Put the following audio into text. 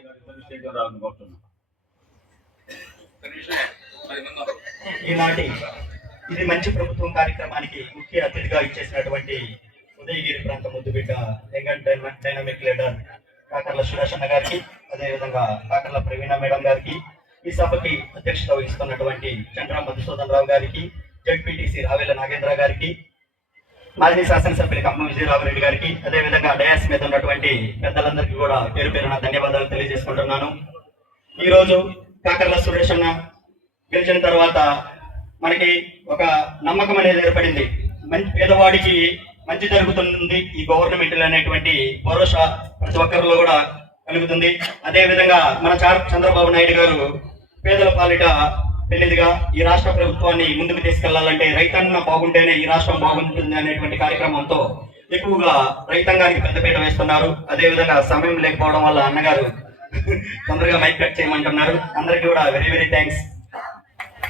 గారి చంద్రశేఖర్ రావుని ఈనాటి ఇది మంచి ప్రభుత్వం కార్యక్రమానికి ముఖ్య అతిథిగా ఇచ్చేసినటువంటి ఉదయగిరి ప్రాంత ముద్దుబిడ్డ young dynamic leader Kakarla Suresh అన్న గారికి అదేవిధంగా కాకర్ల ప్రవీణ మేడం గారికి ఈ సభకి అధ్యక్షత వహిస్తున్నటువంటి చంద్ర మధుసూదన్ రావు గారికి జడ్పీటీసీ రావేల నాగేంద్ర గారికి మాజీ శాసనసభ్యులు కమ్మ విజయరామరెడ్డి గారికి అదేవిధంగా డయాస్ మీద ఉన్నటువంటి పెద్దలందరికీ కూడా పేరు పేరున ధన్యవాదాలు తెలియజేసుకుంటున్నాను. ఈరోజు కాకర్ల సురేష్ అన్న గెలిచిన తర్వాత మనకి ఒక నమ్మకం అనేది ఏర్పడింది. మంచి పేదవాడికి మంచి జరుగుతుంది ఈ గవర్నమెంట్ అనేటువంటి భరోసా ప్రతి ఒక్కరిలో కూడా కలుగుతుంది. అదే విధంగా మన చార్ చంద్రబాబు నాయుడు గారు పేదల పాలిట పెళ్ళిదిగా ఈ రాష్ట్ర ప్రభుత్వాన్ని ముందుకు తీసుకెళ్ళాలంటే రైతన్న బాగుంటేనే ఈ రాష్ట్రం బాగుంటుంది అనేటువంటి కార్యక్రమంతో ఎక్కువగా రైతాంగానికి పెద్దపీట వేస్తున్నారు. అదే విధంగా సమయం లేకపోవడం వల్ల అన్నగారు తొందరగా మైక్ కట్ చేయమంటున్నారు. అందరికీ కూడా వెరీ వెరీ థ్యాంక్స్